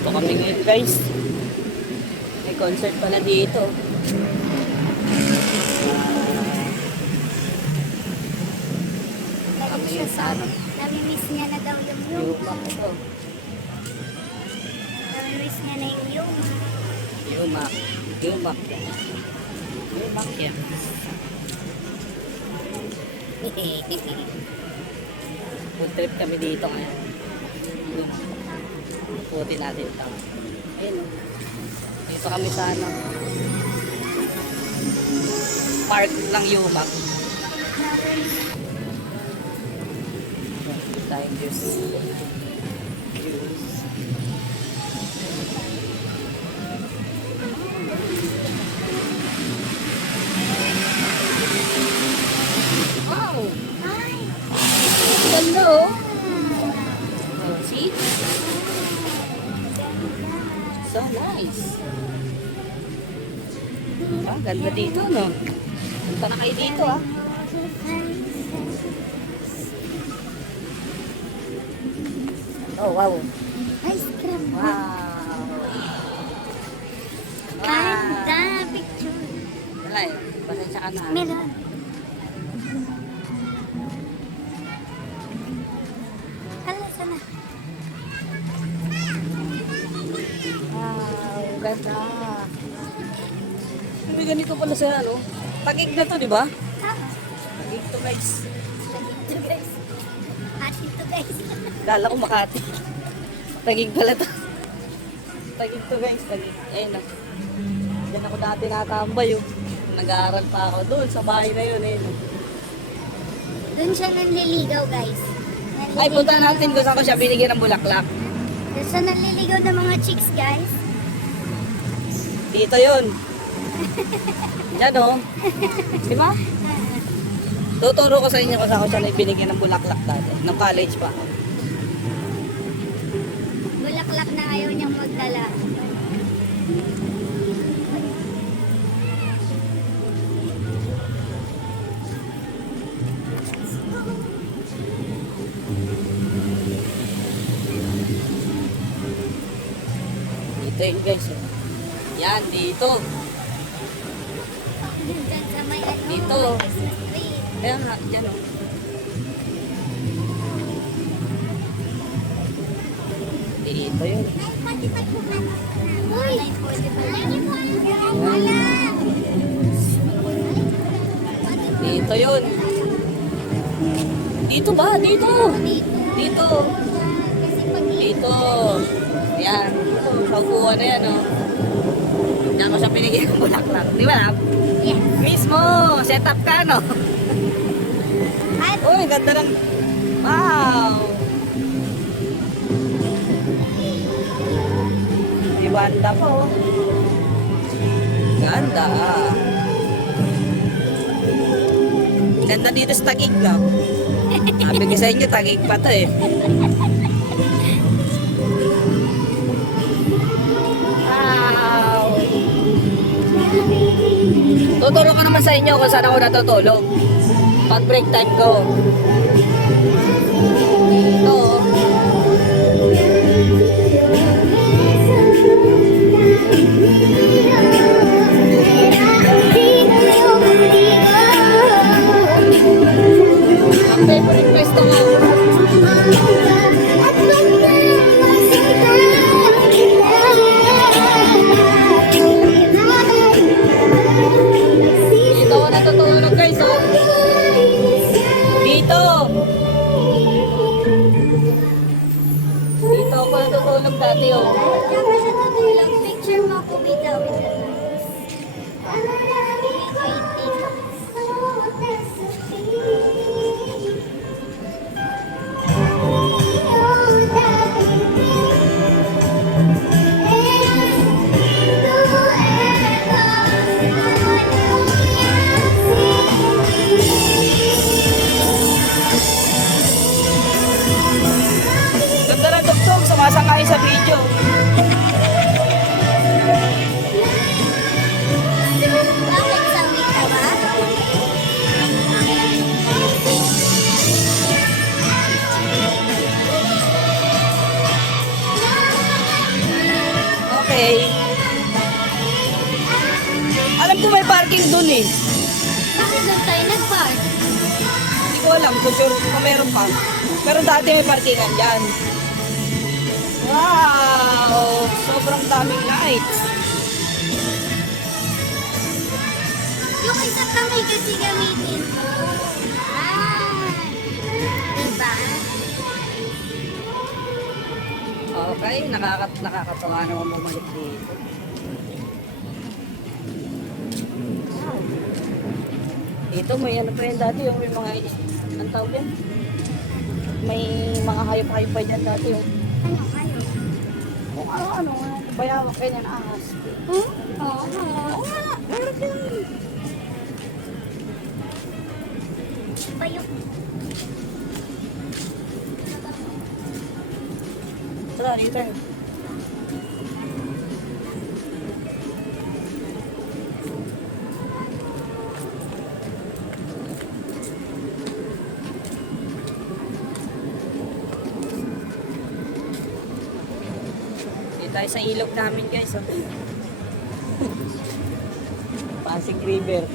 Ito kami ngayon guys. May concert pala dito. Lagi siya sa nami-miss niya na daw yung Yuma. Ito. Nami-miss niya na yung Yuma. Yumak yan. Food trip kami dito ngayon. Puti natin ito. Ayun. Dito kami sa ano. Park ng Yumak. Tayong juice. Wow! Ay! Ganda oh! See? So nice! Ah, ganda dito no? Punta na kayo dito ah. Oh wow! Ice cream. Wow! Ganda picture. Wala eh. Pasensya ka na. Meron. Hala, sana. Wow! Ganda! May ganito pala sa ano? Tagig na to, di ba? Ah, Tagig to guys. ito guys. Atin to guys. Kala ko Makati. Tagig pala to. Tagig to guys. Tagig. Ayun na. Diyan ako dati nakatambay oh. Nag-aaral pa ako doon sa bahay na yun. Ayun. Doon siya nanliligaw guys. Ay, punta natin kung saan ko siya binigyan ng bulaklak. Doon siya nanliligaw ng mga chicks guys. Dito yun. Yan oh. Di ba? Tuturo ko sa inyo kung saan ko siya binigyan ng bulaklak dati. Nung college pa. Bulaklak na ayaw niyang magdala. Dito yun guys. Oh. Yan, dito. Diyan sa may ano, Dito. may Christmas tree. Kaya nga, dyan oh. Dito yun. Uy! Wala! Dito yun. Dito ba? Dito. Dito. Kasi pag Dito. Yan. Sa upuan na yan, oh. Diyan ko siya pinigyan ng bulaklak. Di ba, Rap? yes. Mismo. Set up ka, no? Ay, Uy, ganda ng... Wow. Di banda po. Ganda. Ganda dito sa Taguig, no? Sabi ko sa inyo, Taguig pa to, eh. Wow. Tutulong ko naman sa inyo kung saan ako natutulog. Pag break time ko. Ito. Ang favorite pwesto ko. Dito ako natutulog guys, oh. Dito. Dito ako natutulog dati, oh. diyan ka siya tutulog. Picture mo ako bitaw. Ganda na tugtog, sumasangay sa video. Bakit sa wika? Okay. Alam ko may parking dun eh. Bakit doon tayo nag-park? Hindi ko alam kung sure kung meron pa. Pero dati may parkingan dyan. Wow! Sobrang daming lights. Yung isa kamay kasi gamitin ko. Diba? Okay, nakakatawa naman bumalik dito. Dito may ano pa yan dati, yung may mga, ang tawag yan? May mga hayop-hayop pa dyan dati. Yung, Ano? kung ano, bayawak ganyan, ahas. Oo. Oo nga, meron yan. Bayok. Tara, dito tayo. Dito tayo sa ilog namin guys. Oh. Pasig River.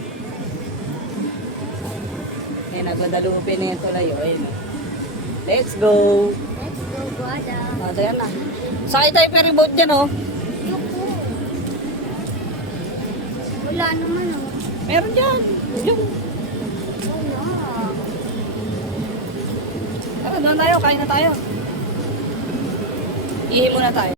Ayan, Guadalupe na yung tulay. Oh. Ayun. Let's go! Let's go, Guada. Ito yan na. Sakay tayo ferry boat dyan oh. Yuko. Wala naman oh. Meron dyan. Yung. Wala. Tara, doon tayo. Kain na tayo. Ihi muna tayo.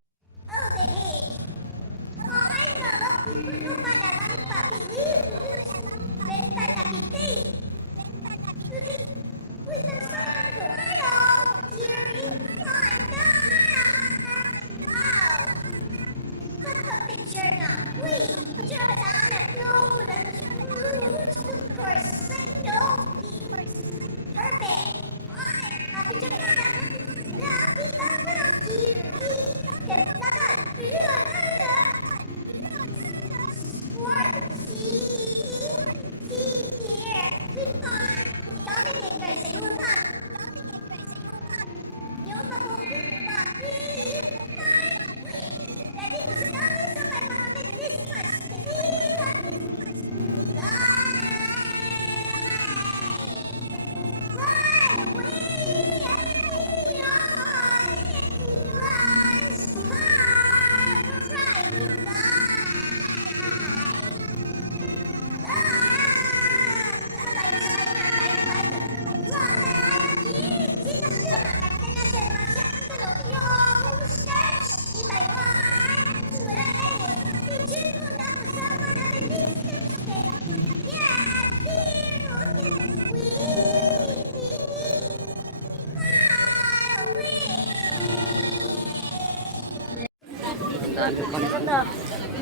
Dami pang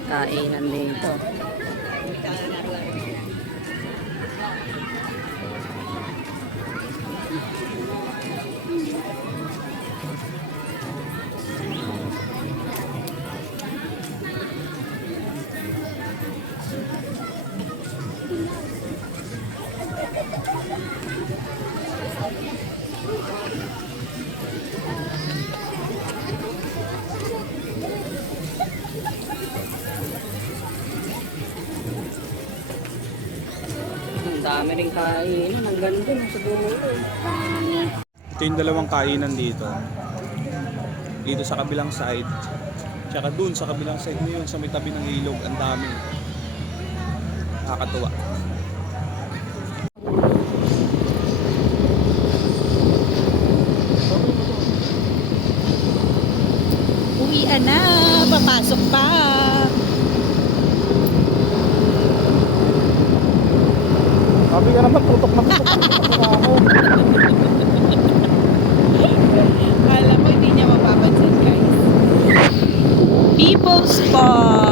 kainan dito. Ang dami rin kainan. Ang ganda ng sa dulo. Ito yung dalawang kainan dito. Dito sa kabilang side. Tsaka dun sa kabilang side na yun, sa may tabi ng ilog. Ang dami. Nakakatuwa. Uwian na. Papasok pa. Sabi ka naman, tutok na ako. Alam mo, hindi niya mapapansin guys. People's Park.